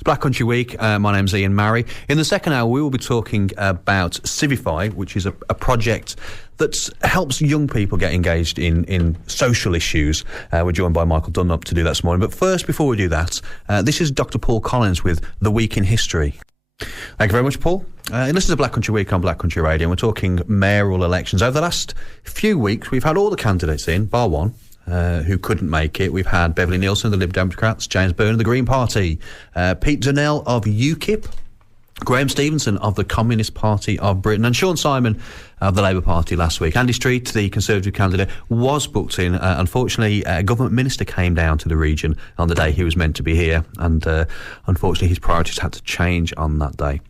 It's Black Country Week. My name's Ian Marrey. In the second hour, we will be talking about Civify, which is a project that helps young people get engaged in social issues. We're joined by Michael Dunlop to do that this morning. But first, before we do that, this is Dr. Paul Collins with The Week in History. Thank you very much, Paul. This is a Black Country Week on Black Country Radio, and we're talking mayoral elections. Over the last few weeks, we've had all the candidates in, bar one, who couldn't make it. We've had Beverly Nielsen of the Lib Democrats, James Byrne of the Green Party, Pete Donnell of UKIP, Graham Stevenson of the Communist Party of Britain, and Sean Simon of the Labour Party last week. Andy Street, the Conservative candidate, was booked in. Unfortunately, a government minister came down to the region on the day he was meant to be here, and unfortunately his priorities had to change on that day.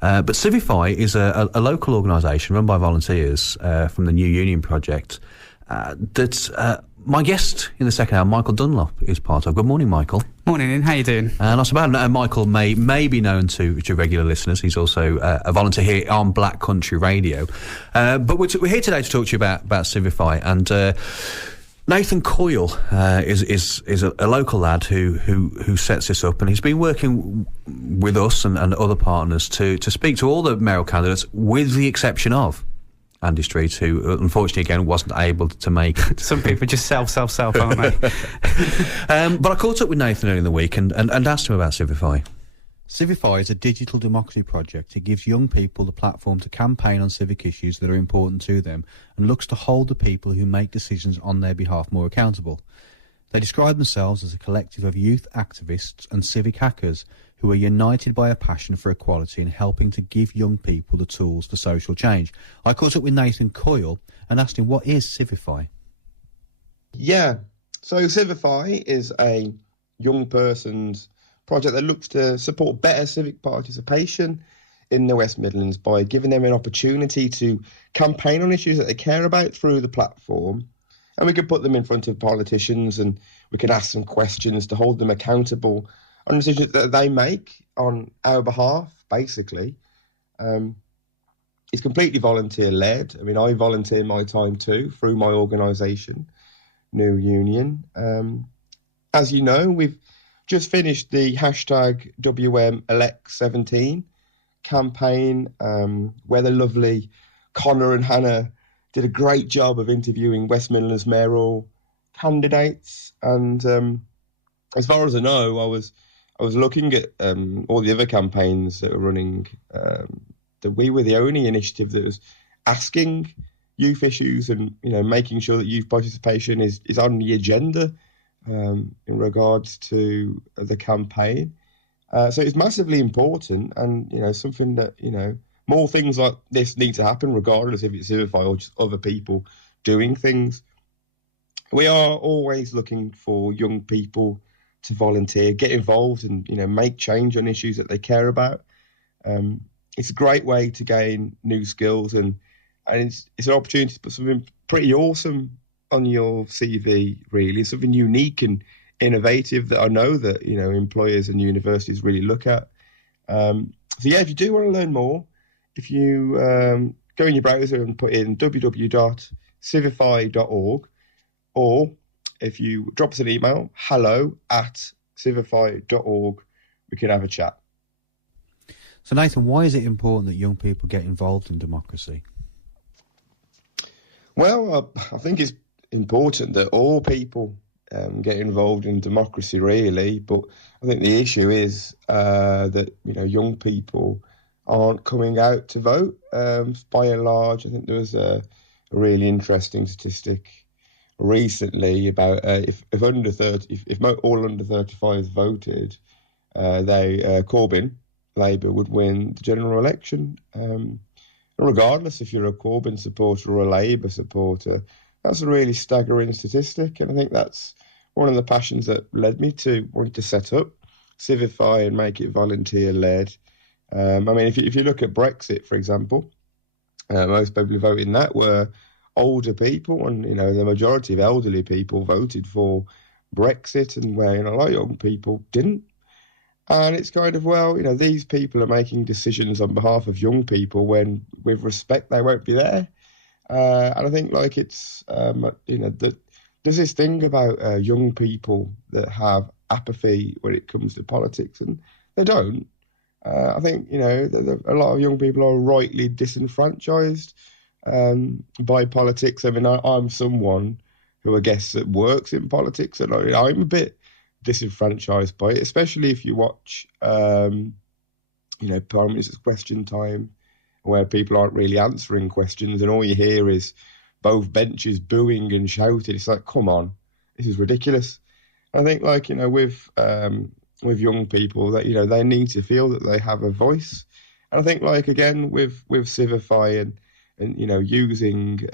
But Civify is a local organisation run by volunteers from the New Union Project that my guest in the second hour, Michael Dunlop, is part of. Good morning, Michael. Morning, Ian. How you doing? Not so bad. Michael may be known to regular listeners. He's also a volunteer here on Black Country Radio. But we're here today to talk to you about Civify. And Nathan Coyle is a local lad who sets this up, and he's been working with us and other partners to speak to all the mayoral candidates, with the exception of Andy Street, who unfortunately again wasn't able to make it. Some people just self, aren't they? But I caught up with Nathan earlier in the week and asked him about Civify. Civify is a digital democracy project. It gives young people the platform to campaign on civic issues that are important to them and looks to hold the people who make decisions on their behalf more accountable. They describe themselves as a collective of youth activists and civic hackers who are united by a passion for equality and helping to give young people the tools for social change. I caught up with Nathan Coyle and asked him, what is Civify? Yeah, so Civify is a young person's project that looks to support better civic participation in the West Midlands by giving them an opportunity to campaign on issues that they care about through the platform. And we can put them in front of politicians and we can ask them questions to hold them accountable on decisions that they make on our behalf, basically. It's completely volunteer-led. I mean, I volunteer my time too through my organisation, New Union. As you know, we've just finished the hashtag WMElect17 campaign, where the lovely Connor and Hannah did a great job of interviewing West Midlands mayoral candidates. And as far as I know, I was looking at all the other campaigns that were running, that we were the only initiative that was asking youth issues and, you know, making sure that youth participation is on the agenda in regards to the campaign. So it's massively important, and, you know, something that, you know, more things like this need to happen, regardless if it's Civify or just other people doing things. We are always looking for young people to volunteer, get involved, and, you know, make change on issues that they care about. It's a great way to gain new skills, and it's an opportunity to put something pretty awesome on your CV, really, something unique and innovative that I know that, you know, employers and universities really look at. So yeah, if you do want to learn more, if you go in your browser and put in www.civify.org, or if you drop us an email, hello@civify.org, we can have a chat. So Nathan, why is it important that young people get involved in democracy? Well, I think it's important that all people get involved in democracy, really. But I think the issue is that, you know, young people aren't coming out to vote by and large. I think there was a really interesting statistic recently about if all under 35s voted, Corbyn, Labour, would win the general election. Regardless if you're a Corbyn supporter or a Labour supporter, that's a really staggering statistic. And I think that's one of the passions that led me to wanting to set up Civify and make it volunteer-led. I mean, if you look at Brexit, for example, most people who voted in that were older people, and, you know, the majority of elderly people voted for Brexit, and where, you know, a lot of young people didn't. And it's kind of, well, you know, these people are making decisions on behalf of young people when, with respect, they won't be there. And I think, like, it's, you know, there's this thing about young people that have apathy when it comes to politics, and they don't. I think, a lot of young people are rightly disenfranchised by politics. I mean, I'm someone who I guess that works in politics, and I'm a bit disenfranchised by it, especially if you watch, Prime Minister's Question Time, where people aren't really answering questions, and all you hear is both benches booing and shouting. It's like, come on, this is ridiculous. I think, with young people, that they need to feel that they have a voice. And I think, again, with Civify and using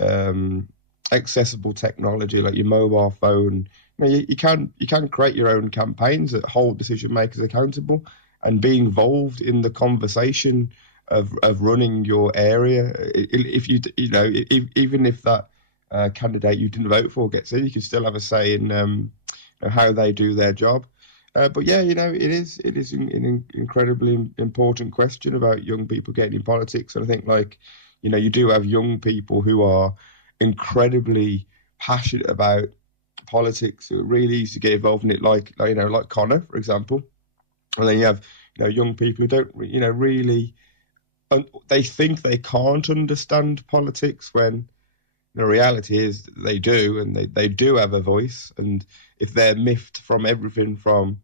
accessible technology like your mobile phone, you can create your own campaigns that hold decision makers accountable and be involved in the conversation of running your area. If even if that candidate you didn't vote for gets in, you can still have a say in how they do their job. But yeah, it is an incredibly important question about young people getting in politics. And I think, you do have young people who are incredibly passionate about politics, who are really easy to get involved in it, like Connor, for example. And then you have, young people who don't, really, they think they can't understand politics when the reality is they do, and they do have a voice. And if they're miffed from everything from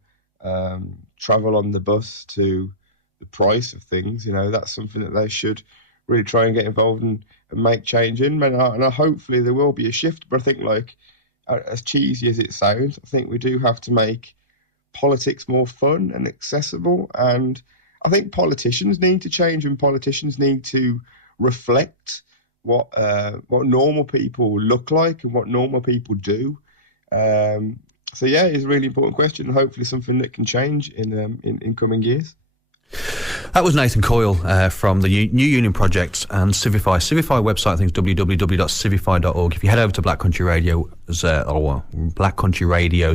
travel on the bus to the price of things, that's something that they should really try and get involved in and make change in. And hopefully there will be a shift. But I think, as cheesy as it sounds, I think we do have to make politics more fun and accessible. And I think politicians need to change, and politicians need to reflect what normal people look like and what normal people do. So yeah, it's a really important question, and hopefully something that can change in coming years. That was Nathan Coyle from the New Union Project and Civify. Civify website, I think, is www.civify.org. If you head over to Black Country Radio's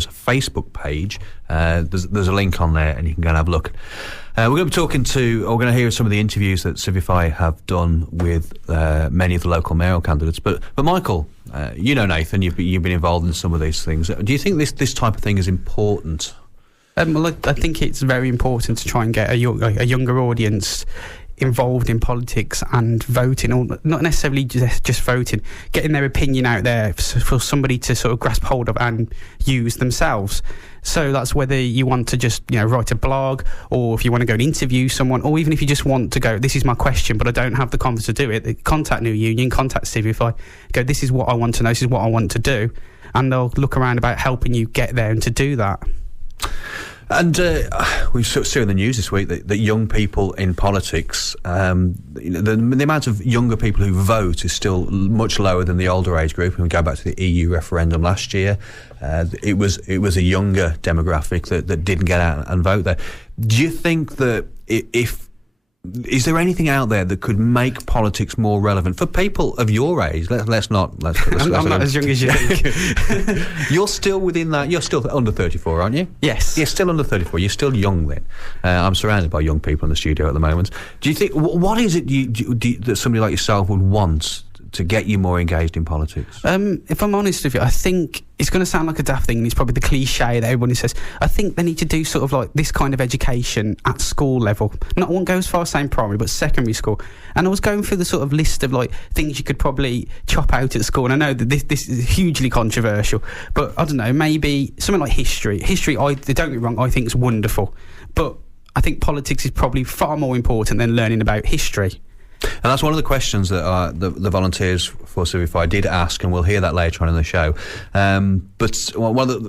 Facebook page, there's a link on there, and you can go and have a look. We're going to hear some of the interviews that Civify have done with many of the local mayoral candidates. But Michael, Nathan, you've been involved in some of these things. Do you think this type of thing is important? Well, I think it's very important to try and get a younger audience involved in politics and voting, or not necessarily just voting, getting their opinion out there for somebody to sort of grasp hold of and use themselves. So that's whether you want to just write a blog, or if you want to go and interview someone, or even if you just want to go, this is my question but I don't have the confidence to do it, contact New Union, contact Civify, go, this is what I want to know, this is what I want to do, and they'll look around about helping you get there and to do that. And we've sort of seen in the news this week that young people in politics, the amount of younger people who vote is still much lower than the older age group. And we go back to the EU referendum last year. It was a younger demographic that didn't get out and vote there. Do you think that is there anything out there that could make politics more relevant for people of your age? Let's not. I'm not as young as you think. You're still within that. You're still under 34, aren't you? Yes. You're still under 34. You're still young then. I'm surrounded by young people in the studio at the moment. Do you think, what is it that somebody like yourself would want to get you more engaged in politics? If I'm honest with you, I think it's going to sound like a daft thing, and it's probably the cliche that everybody says. I think they need to do sort of like this kind of education at school level. I won't go as far as saying primary, but secondary school. And I was going through the sort of list of things you could probably chop out at school. And I know that this is hugely controversial, but I don't know, maybe something like history. History, don't get me wrong, I think is wonderful, but I think politics is probably far more important than learning about history. And that's one of the questions that the volunteers for Civify did ask, and we'll hear that later on in the show.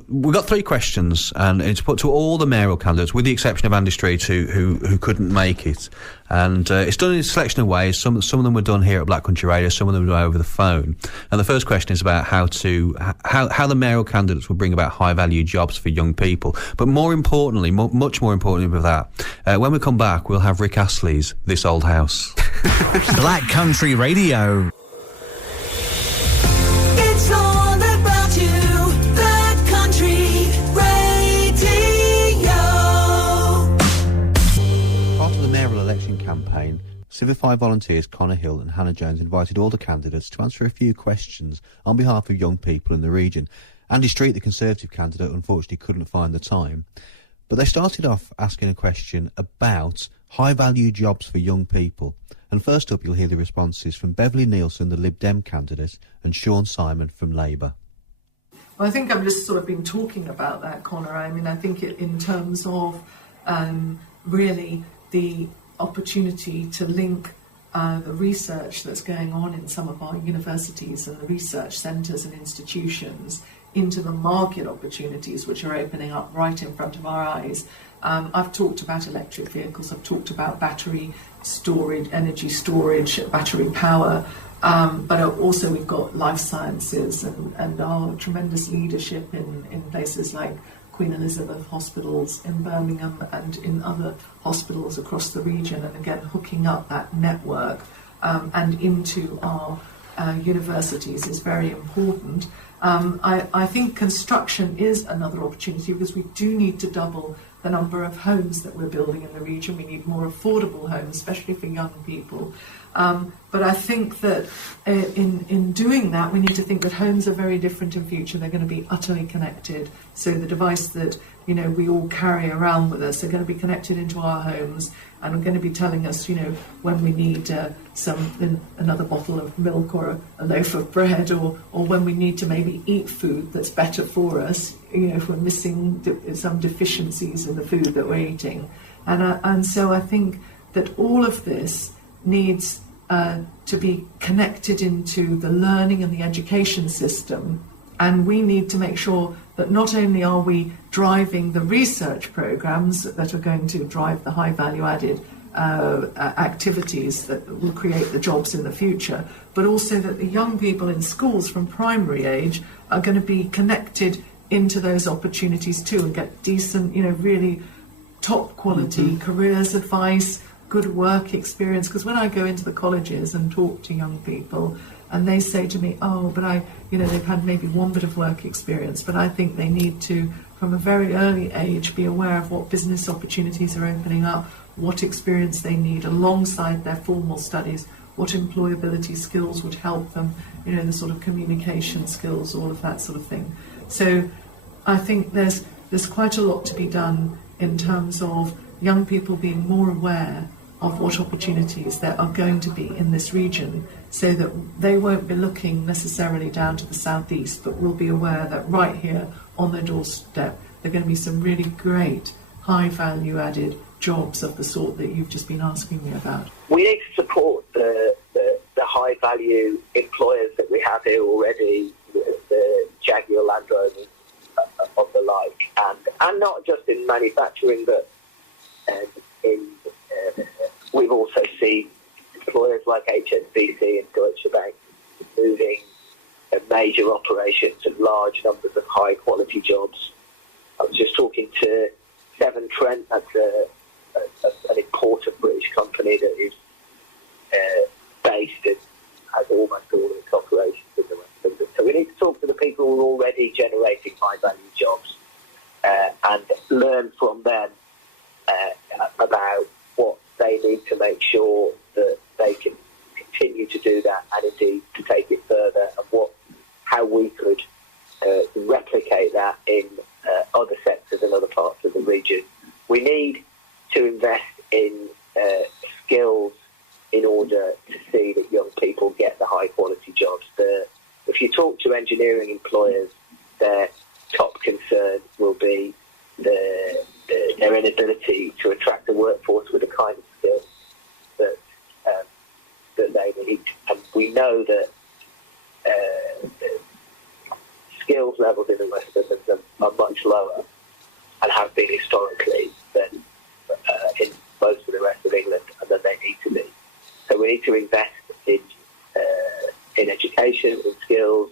We've got three questions, and it's put to all the mayoral candidates, with the exception of Andy Street, who couldn't make it. And it's done in a selection of ways. Some of them were done here at Black Country Radio, some of them were over the phone. And the first question is about how the mayoral candidates will bring about high-value jobs for young people. But more importantly, much more importantly with that, when we come back, we'll have Rick Astley's This Old House. Black Country Radio. It's all about you, Black Country Radio. Part of the mayoral election campaign, Civify volunteers Connor Hill and Hannah Jones invited all the candidates to answer a few questions on behalf of young people in the region. Andy Street, the Conservative candidate, unfortunately couldn't find the time. But they started off asking a question about high-value jobs for young people. And first up, you'll hear the responses from Beverly Nielsen, the Lib Dem candidate, and Sean Simon from Labour. Well, I think I've just sort of been talking about that, Connor. I mean, I think in terms of really the opportunity to link the research that's going on in some of our universities and the research centres and institutions into the market opportunities which are opening up right in front of our eyes. I've talked about electric vehicles, I've talked about battery storage, energy storage, battery power, but also we've got life sciences and our tremendous leadership in places like Queen Elizabeth hospitals in Birmingham and in other hospitals across the region, and again hooking up that network and into our universities is very important. I think construction is another opportunity because we do need to double the number of homes that we're building in the region. We need more affordable homes, especially for young people. But I think that in doing that, we need to think that homes are very different in future. They're going to be utterly connected. So the device that we all carry around with us are going to be connected into our homes and are going to be telling us, when we need another bottle of milk or a loaf of bread, or when we need to maybe eat food that's better for us. If we're missing some deficiencies in the food that we're eating, and so I think that all of this needs to be connected into the learning and the education system, and we need to make sure that not only are we driving the research programs that are going to drive the high value added activities that will create the jobs in the future, but also that the young people in schools from primary age are going to be connected into those opportunities too and get decent, really top quality careers advice, good work experience. Because when I go into the colleges and talk to young people and they say to me, but they've had maybe one bit of work experience, but I think they need to, from a very early age, be aware of what business opportunities are opening up, what experience they need alongside their formal studies, what employability skills would help them, the sort of communication skills, all of that sort of thing. So I think there's quite a lot to be done in terms of young people being more aware of what opportunities there are going to be in this region, so that they won't be looking necessarily down to the southeast, but will be aware that right here on their doorstep there are going to be some really great high value added jobs of the sort that you've just been asking me about. We need to support the high value employers that we have here already, the Jaguar Land Rovers of the like, and not just in manufacturing, but we've also seen employers like HSBC and Deutsche Bank moving major operations and large numbers of high quality jobs. I was just talking to Severn Trent, that's an important British company that is based and has almost all its operations in the West Midlands. So we need to talk to the people who are already generating high value jobs and learn from them about what they need to make sure that they can continue to do that, and indeed to take it further, and how we could replicate that in other sectors and other parts of the region. We need to invest in skills in order to see that young people get the high quality jobs. If you talk to engineering employers, their top concern will be their inability to attract a workforce with the kind of skills that they need. And we know that the skills levels in the West Midlands are much lower and have been historically than in most of the rest of England, and than they need to be. So we need to invest in education, in skills,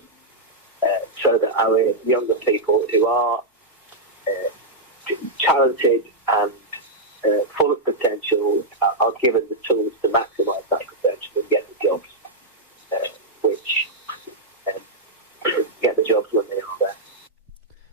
so that our younger people who are talented and full of potential are given the tools to maximise that potential and get the jobs, get the jobs when they are there.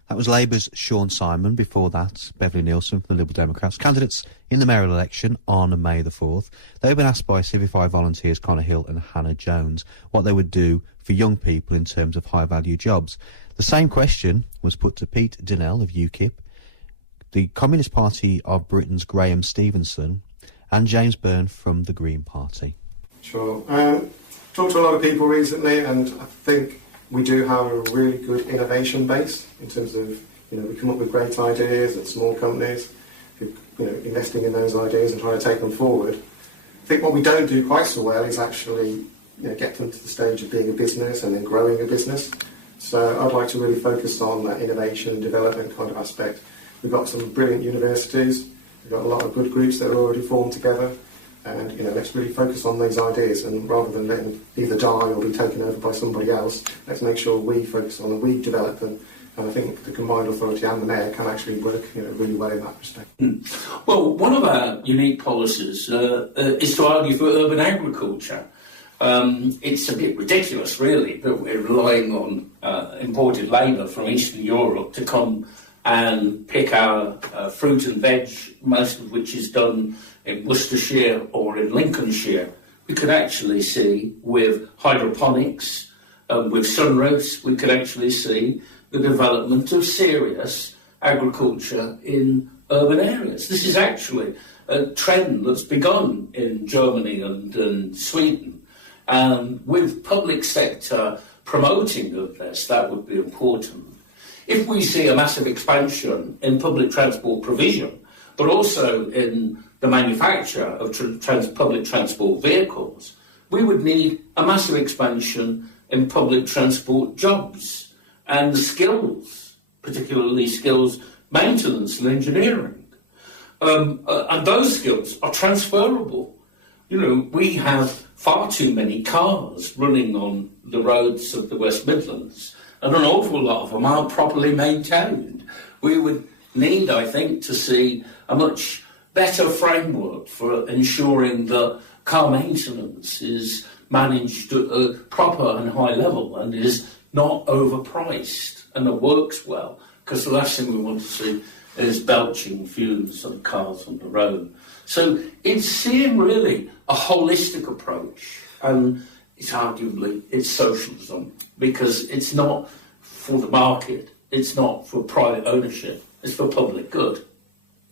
That was Labour's Sean Simon. Before that, Beverly Nielsen from the Liberal Democrats. Candidates in the mayoral election on May the 4th. They've been asked by Civify volunteers Connor Hill and Hannah Jones what they would do for young people in terms of high-value jobs. The same question was put to Pete Donnell of UKIP, the Communist Party of Britain's Graham Stevenson, and James Byrne from the Green Party. Sure. Talked to a lot of people recently, and I think we do have a really good innovation base in terms of, we come up with great ideas and small companies who, investing in those ideas and trying to take them forward. I think what we don't do quite so well is actually, get them to the stage of being a business and then growing a business. So I'd like to really focus on that innovation and development kind of aspect. We've got some brilliant universities, we've got a lot of good groups that are already formed together, and let's really focus on those ideas, and rather than letting them either die or be taken over by somebody else, let's make sure we focus on them, we develop them, and I think the combined authority and the mayor can actually work really well in that respect. Well, one of our unique policies is to argue for urban agriculture. It's a bit ridiculous, really, that we're relying on imported labour from Eastern Europe to come and pick our fruit and veg, most of which is done in Worcestershire or in Lincolnshire. We could actually see with hydroponics, with sunroofs, we could actually see the development of serious agriculture in urban areas. This is actually a trend that's begun in Germany and Sweden. With public sector promoting of this, that would be important. If we see a massive expansion in public transport provision, but also in the manufacture of public transport vehicles, we would need a massive expansion in public transport jobs and skills, particularly skills maintenance and engineering. And those skills are transferable. We have far too many cars running on the roads of the West Midlands, and an awful lot of them aren't properly maintained. We would need, I think, to see a much better framework for ensuring that car maintenance is managed at a proper and high level and is not overpriced and it works well, because the last thing we want to see is belching fumes of cars on the road. So it's seeing really a holistic approach, and it's socialism, because it's not for the market, it's not for private ownership, it's for public good.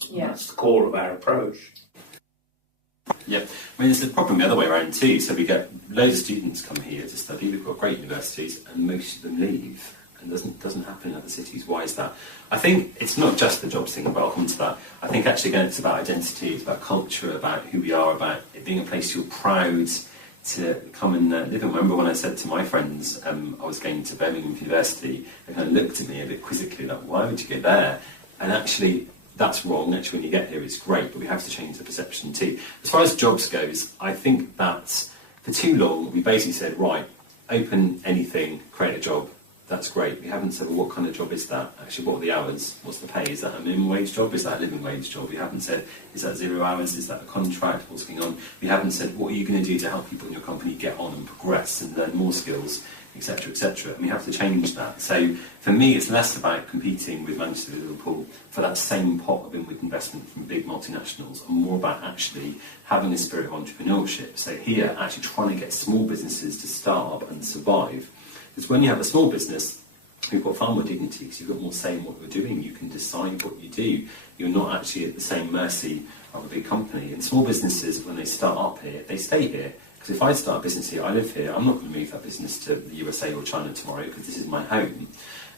Yeah. That's the core of our approach. Yeah, there's a problem the other way around too. So we get loads of students come here to study, we've got great universities, and most of them leave. And doesn't happen in other cities. Why is that? I think it's not just the jobs thing, but I'll come to that. I think actually, again, it's about identity, it's about culture, about who we are, about it being a place you're proud to come and live in. I remember when I said to my friends I was going to Birmingham University, they kind of looked at me a bit quizzically, like, why would you go there? And actually, that's wrong. Actually, when you get here, it's great, but we have to change the perception too. As far as jobs goes, I think that for too long, we basically said, right, open anything, create a job. That's great. We haven't said, well, what kind of job is that? Actually, what are the hours? What's the pay? Is that a minimum wage job? Is that a living wage job? We haven't said, is that 0 hours? Is that a contract? What's going on? We haven't said, what are you going to do to help people in your company get on and progress and learn more skills, etc., etc. And we have to change that. So for me, it's less about competing with Manchester and Liverpool for that same pot of inward investment from big multinationals, and more about actually having a spirit of entrepreneurship. So here, actually trying to get small businesses to start up and survive. Because when you have a small business, you've got far more dignity, because you've got more say in what you're doing. You can decide what you do. You're not actually at the same mercy of a big company. And small businesses, when they start up here, they stay here. Because if I start a business here, I live here, I'm not going to move that business to the USA or China tomorrow, because this is my home.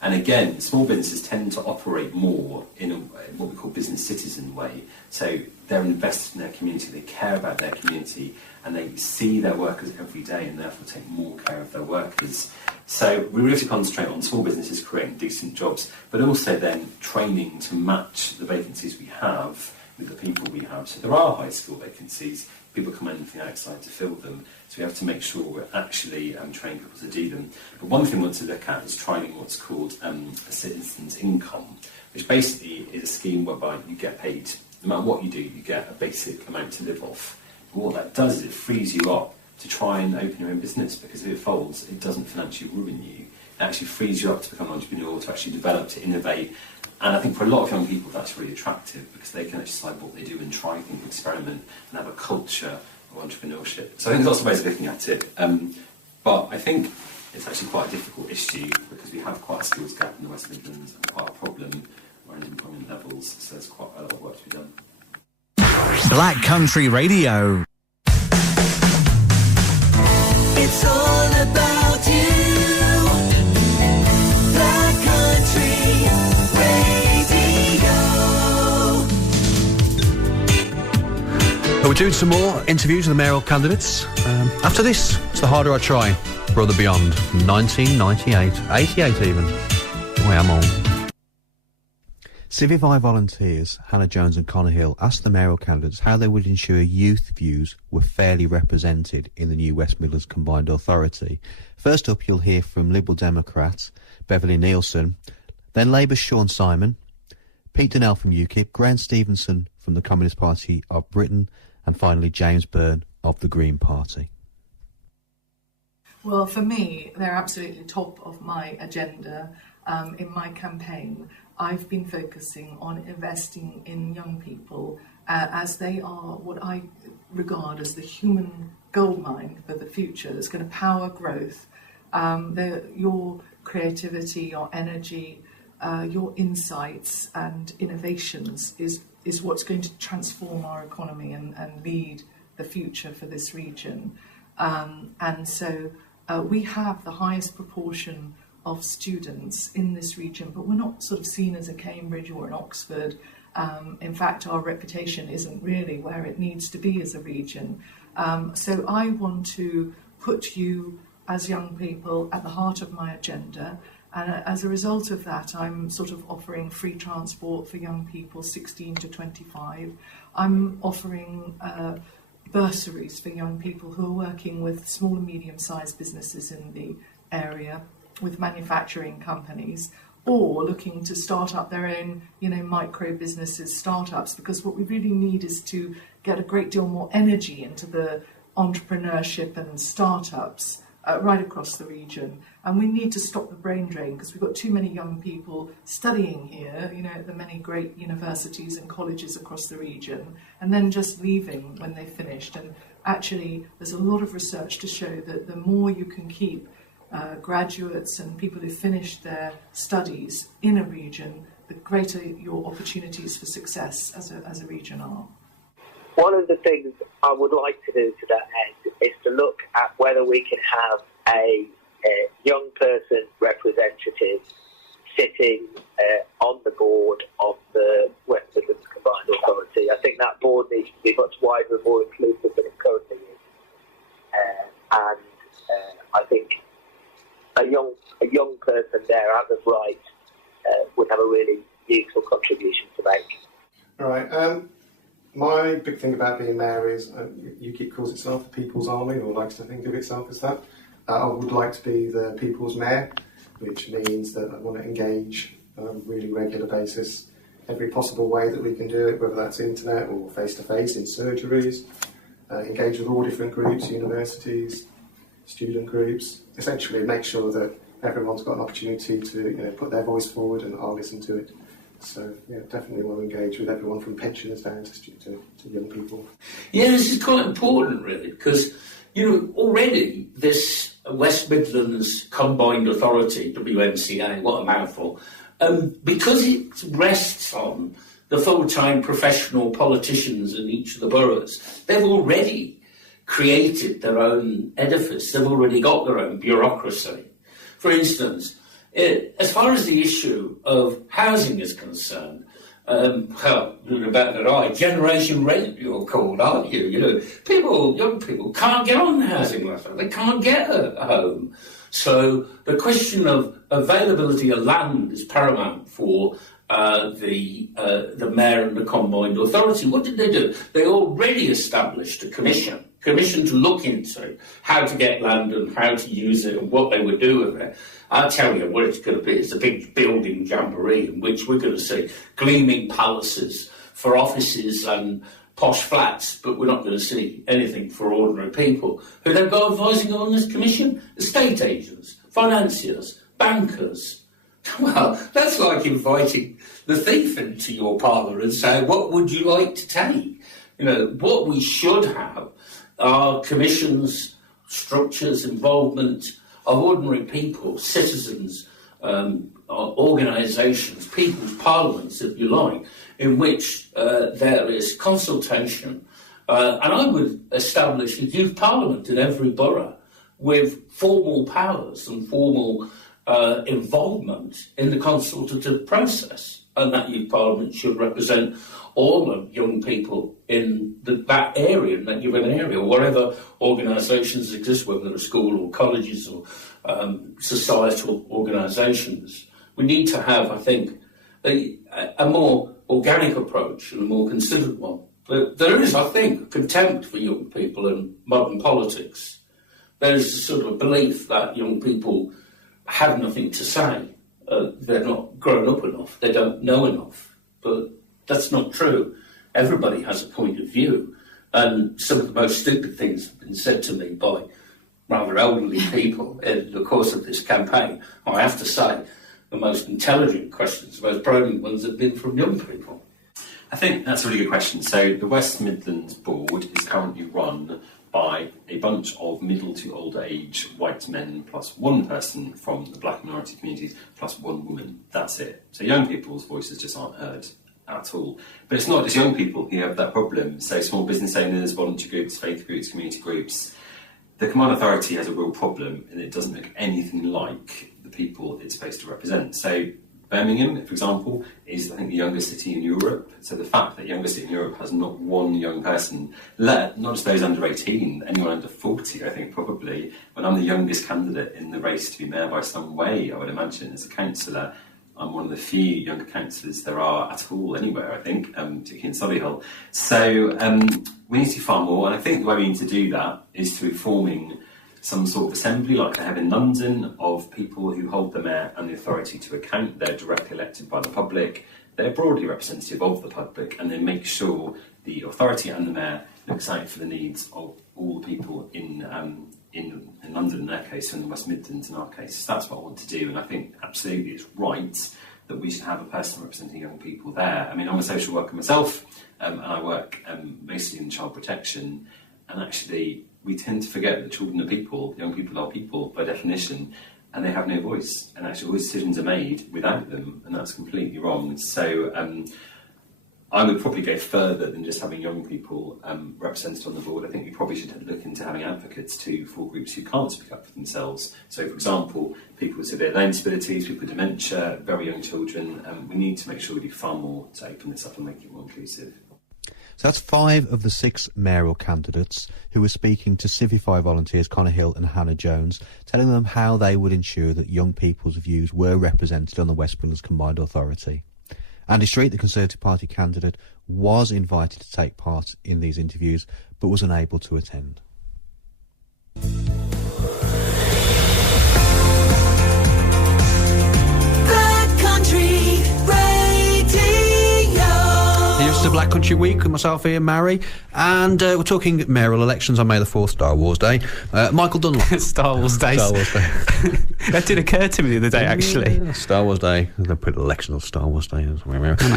And again, small businesses tend to operate more in what we call business citizen way. So they're invested in their community, they care about their community, and they see their workers every day and therefore take more care of their workers. So we really have to concentrate on small businesses creating decent jobs, but also then training to match the vacancies we have with the people we have. So there are high school vacancies, people come in from the outside to fill them, so we have to make sure we're actually training people to do them. But one thing we want to look at is trialling what's called a citizen's income, which basically is a scheme whereby you get paid, no matter what you do, you get a basic amount to live off. But what that does is it frees you up to try and open your own business, because if it folds, it doesn't financially ruin you. It actually frees you up to become an entrepreneur, to actually develop, to innovate. And I think for a lot of young people that's really attractive, because they can actually decide what they do and try things, experiment, and have a culture of entrepreneurship. So I think there's lots of ways of looking at it. But I think it's actually quite a difficult issue, because we have quite a skills gap in the West Midlands and quite a problem where unemployment levels, so there's quite a lot of work to be done. Black Country Radio. It's all about you. Black Country Radio. We're doing some more interviews with the mayoral candidates. After this, it's The Harder I Try, Brother Beyond, from 1998, 88 even. Boy, I'm old. Civify volunteers Hannah Jones and Connor Hill asked the mayoral candidates how they would ensure youth views were fairly represented in the new West Midlands Combined Authority. First up, you'll hear from Liberal Democrat Beverly Nielsen, then Labour's Sean Simon, Pete Donnell from UKIP, Graham Stevenson from the Communist Party of Britain, and finally James Byrne of the Green Party. Well, for me, they're absolutely top of my agenda. In my campaign, I've been focusing on investing in young people as they are what I regard as the human goldmine for the future that's going to power growth. Your creativity, your energy, your insights and innovations is what's going to transform our economy and lead the future for this region. And so we have the highest proportion of students in this region, but we're not sort of seen as a Cambridge or an Oxford. In fact, our reputation isn't really where it needs to be as a region. So I want to put you as young people at the heart of my agenda. And as a result of that, I'm sort of offering free transport for young people 16 to 25. I'm offering bursaries for young people who are working with small and medium-sized businesses in the area, with manufacturing companies, or looking to start up their own, micro businesses, startups, because what we really need is to get a great deal more energy into the entrepreneurship and startups right across the region. And we need to stop the brain drain, because we've got too many young people studying here, at the many great universities and colleges across the region, and then just leaving when they've finished. And actually, there's a lot of research to show that the more you can keep graduates and people who finished their studies in a region, the greater your opportunities for success as a region are. One of the things I would like to do to that end is to look at whether we can have a young person representative sitting on the board of the West Midlands Combined Authority. I think that board needs to be much wider and more inclusive than it currently is. And I think a young person there, as of right, would have a really useful contribution to make. All right. My big thing about being mayor is UKIP calls itself the People's Army, or likes to think of itself as that. I would like to be the People's Mayor, which means that I want to engage on a really regular basis, every possible way that we can do it, whether that's internet or face-to-face in surgeries, engage with all different groups, universities, student groups, essentially make sure that everyone's got an opportunity to put their voice forward and I'll listen to it. So, definitely want to engage with everyone from pensioners down to young people. Yeah, this is quite important, really, because, already this West Midlands Combined Authority, WMCA, what a mouthful, because it rests on the full-time professional politicians in each of the boroughs, they've already created their own edifice, they've already got their own bureaucracy. For instance, as far as the issue of housing is concerned, well, you're better than I, generation rent you're called, aren't you? Young people can't get on the housing ladder, they can't get a home. So the question of availability of land is paramount for the mayor and the combined authority. What did they do? They already established a commission to look into how to get land and how to use it and what they would do with it. I'll tell you what it's going to be. It's a big building jamboree in which we're going to see gleaming palaces for offices and posh flats, but we're not going to see anything for ordinary people. Who they've got advising on this commission? Estate agents, financiers, bankers. Well, that's like inviting the thief into your parlour and saying, what would you like to take? What we should have are commissions, structures, involvement of ordinary people, citizens, organisations, people's parliaments, if you like, in which there is consultation. And I would establish a youth parliament in every borough with formal powers and formal involvement in the consultative process. And that youth parliament should represent all of young people in that area, in that given area, or wherever organisations exist, whether they're school or colleges or societal organisations. We need to have, I think, a more organic approach and a more considered one. But there is, I think, contempt for young people in modern politics. There's a sort of belief that young people have nothing to say. They're not grown up enough. They don't know enough. But that's not true. Everybody has a point of view. And some of the most stupid things have been said to me by rather elderly people in the course of this campaign. I have to say, the most intelligent questions, the most brilliant ones have been from young people. I think that's a really good question. So the West Midlands board is currently run by a bunch of middle to older age white men plus one person from the black minority communities plus one woman. That's it. So young people's voices just aren't heard at all. But it's not just young people who have that problem. So small business owners, voluntary groups, faith groups, community groups. The Command Authority has a real problem and it doesn't look anything like the people it's supposed to represent. So Birmingham, for example, is, I think, the youngest city in Europe. So the fact that the youngest city in Europe has not one young person, not just those under 18, anyone under 40, I think, probably, when I'm the youngest candidate in the race to be mayor by some way, I would imagine, as a councillor, I'm one of the few younger councillors there are at all anywhere, I think, particularly in Solihull. So we need to do far more, and I think the way we need to do that is through forming some sort of assembly like they have in London of people who hold the mayor and the authority to account. They're directly elected by the public, they're broadly representative of the public, and they make sure the authority and the mayor looks out for the needs of all the people in London in their case, and in the West Midlands in our case. That's what I want to do, and I think absolutely it's right that we should have a person representing young people there. I mean, I'm a social worker myself, and I work mostly in child protection, and actually we tend to forget that children are people, young people are people by definition, and they have no voice, and actually all decisions are made without them, and that's completely wrong. So I would probably go further than just having young people represented on the board. I think we probably should look into having advocates too for groups who can't speak up for themselves. So, for example, people with severe learning disabilities, people with dementia, very young children. We need to make sure we do far more to open this up and make it more inclusive. So that's 5 of the 6 mayoral candidates who were speaking to Civify volunteers Connor Hill and Hannah Jones, telling them how they would ensure that young people's views were represented on the West Midlands Combined Authority. Andy Street, the Conservative Party candidate, was invited to take part in these interviews but was unable to attend. Black Country Radio. Here's the Black Country Week with myself, Ian Marrey, and we're talking mayoral elections on May the 4th, Star Wars Day. Michael Dunlop. Star Wars Day. Star Wars Day. That did occur to me the other day, actually. Yeah, Star Wars Day. They put election of Star Wars Day.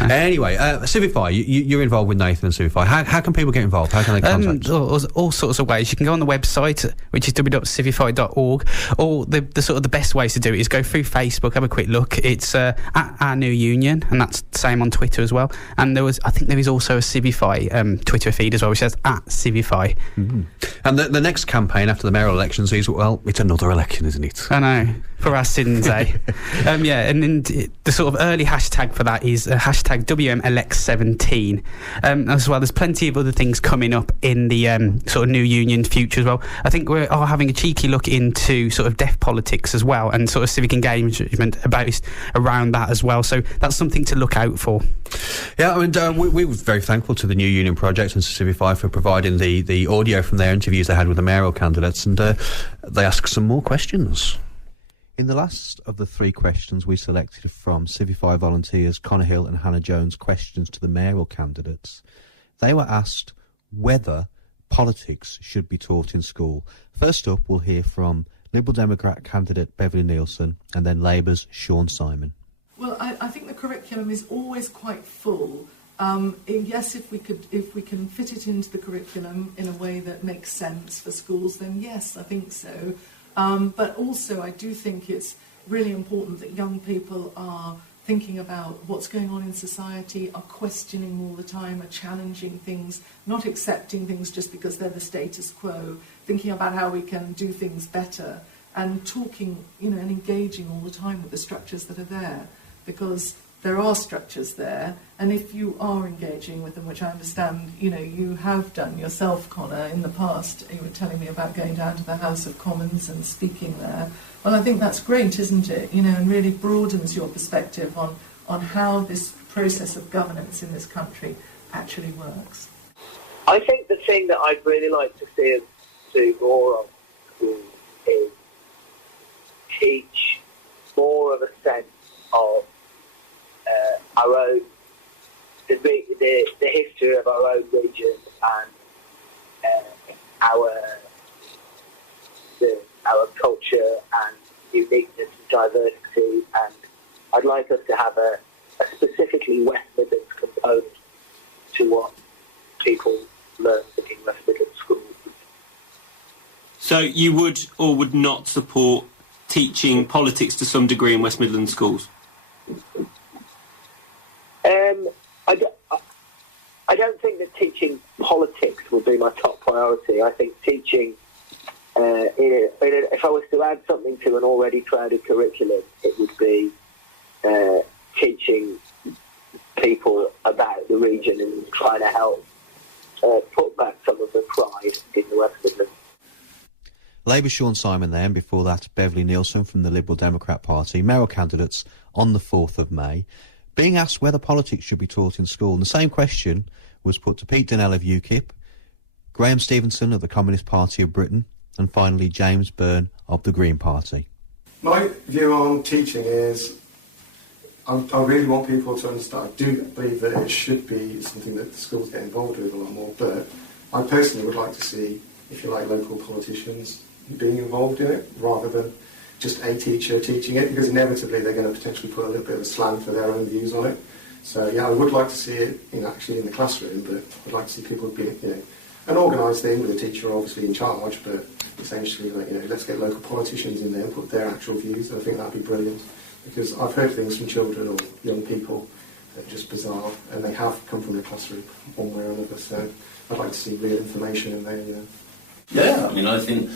Anyway, Civify, you're involved with Nathan and Civify. How can people get involved? How can they contact all sorts of ways. You can go on the website, which is www.civify.org, or the sort of the best way to do it is go through Facebook, have a quick look. It's at Our New Union, and that's the same on Twitter as well. And I think there is also a Civify Twitter feed as well, which says at Civify. Mm-hmm. And the next campaign after the mayoral elections is, well, it's another election, isn't it? I know. For our sins, eh? Yeah, and then the sort of early hashtag for that is hashtag WMElect17. As well, there's plenty of other things coming up in the sort of New Union future as well. I think we are having a cheeky look into sort of deaf politics as well, and sort of civic engagement around that as well. So that's something to look out for. Yeah, I mean, we were very thankful to the New Union Project and Civify for providing the audio from their interviews they had with the mayoral candidates, and they asked some more questions. In the last of the 3 questions we selected from Civify volunteers Connor Hill and Hannah Jones' questions to the mayoral candidates, they were asked whether politics should be taught in school. First up, we'll hear from Liberal Democrat candidate Beverly Nielsen and then Labour's Sean Simon. Well, I think the curriculum is always quite full. Yes, if we can fit it into the curriculum in a way that makes sense for schools, then yes, I think so. But also, I do think it's really important that young people are thinking about what's going on in society, are questioning all the time, are challenging things, not accepting things just because they're the status quo, thinking about how we can do things better, and talking, and engaging all the time with the structures that are there, because there are structures there, and if you are engaging with them, which I understand, you have done yourself, Connor, in the past. You were telling me about going down to the House of Commons and speaking there. Well, I think that's great, isn't it? And really broadens your perspective on how this process of governance in this country actually works. I think the thing that I'd really like to see us do more of schools is teach more of a sense of our own, the history of our own region and our culture and uniqueness and diversity, and I'd like us to have a specifically West Midlands component to what people learn in West Midlands schools. So you would or would not support teaching politics to some degree in West Midlands schools? I don't think that teaching politics would be my top priority. I think teaching, if I was to add something to an already crowded curriculum, it would be teaching people about the region and trying to help put back some of the pride in the West Midlands. Labour's Sean Simon there, and before that, Beverly Nielsen from the Liberal Democrat Party, mayoral candidates on the 4th of May, being asked whether politics should be taught in school. And the same question was put to Pete Donnell of UKIP, Graham Stevenson of the Communist Party of Britain, and finally James Byrne of the Green Party. My view on teaching is I really want people to understand. I do believe that it should be something that the schools get involved with a lot more, but I personally would like to see, if you like, local politicians being involved in it rather than just a teacher teaching it, because inevitably they're going to potentially put a little bit of a slant for their own views on it. So yeah, I would like to see it actually in the classroom, but I'd like to see people be an organised thing with a teacher obviously in charge, but essentially let's get local politicians in there and put their actual views. I think that'd be brilliant, because I've heard things from children or young people that are just bizarre, and they have come from the classroom one way or another. So I'd like to see real information in there. Yeah, I think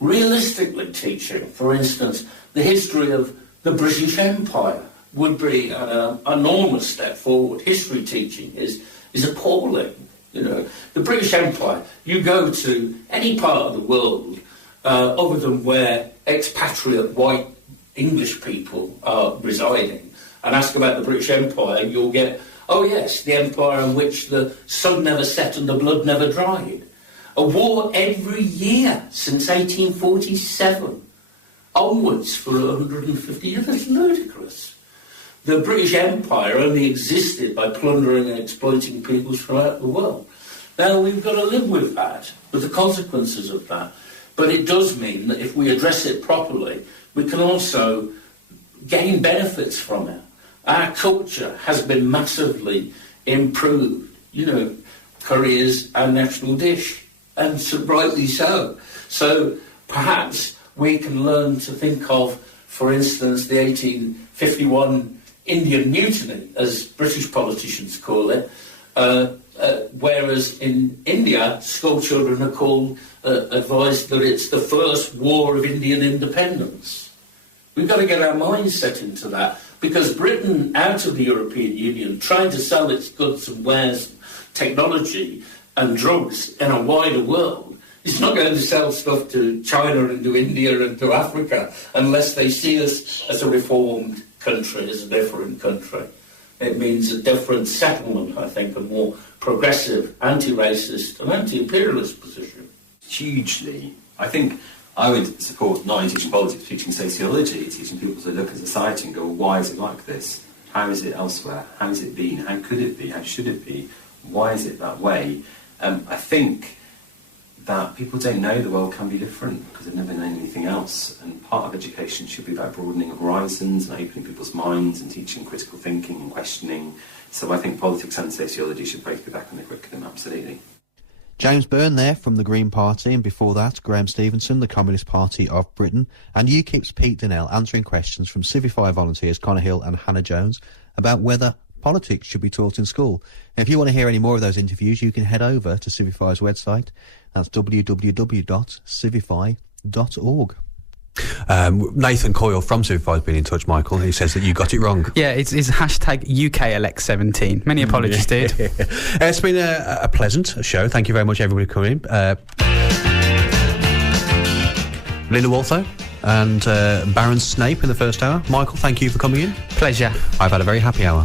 realistically teaching, for instance, the history of the British Empire would be an enormous step forward. History teaching is appalling. The British Empire, you go to any part of the world other than where expatriate white English people are residing and ask about the British Empire, you'll get, oh yes, the empire in which the sun never set and the blood never dried. A war every year since 1847, onwards for 150 years. That's ludicrous. The British Empire only existed by plundering and exploiting peoples throughout the world. Now, we've got to live with that, with the consequences of that. But it does mean that if we address it properly, we can also gain benefits from it. Our culture has been massively improved. Curry is our national dish. And so rightly so. So perhaps we can learn to think of, for instance, the 1851 Indian Mutiny, as British politicians call it, whereas in India, school children are advised that it's the first war of Indian independence. We've got to get our mindset into that, because Britain, out of the European Union, trying to sell its goods and wares, technology and drugs in a wider world, it's not going to sell stuff to China and to India and to Africa unless they see us as a reformed country, as a different country. It means a different settlement, I think, a more progressive, anti-racist and anti-imperialist position. Hugely. I think I would support not only teaching politics, teaching sociology, teaching people to look at society and go, well, why is it like this? How is it elsewhere? How has it been? How could it be? How should it be? Why is it that way? I think that people don't know the world can be different because they've never known anything else, and part of education should be about broadening horizons and opening people's minds and teaching critical thinking and questioning. So I think politics and sociology should both be back in the curriculum, absolutely. James Byrne there from the Green Party, and before that, Graham Stevenson, the Communist Party of Britain, and UKIP's Pete Donnell answering questions from Civify volunteers Connor Hill and Hannah Jones about whether politics should be taught in school. And if you want to hear any more of those interviews, you can head over to Civify's website. That's www.civify.org. Nathan Coyle from Civify has been in touch, Michael. He says that you got it wrong. Yeah, it's hashtag UKElect17. Many apologies, dude. It's been a pleasant show. Thank you very much, everybody, for coming in. Linda Waltho and Baron Snape in the first hour. Michael, thank you for coming in. Pleasure. I've had a very happy hour.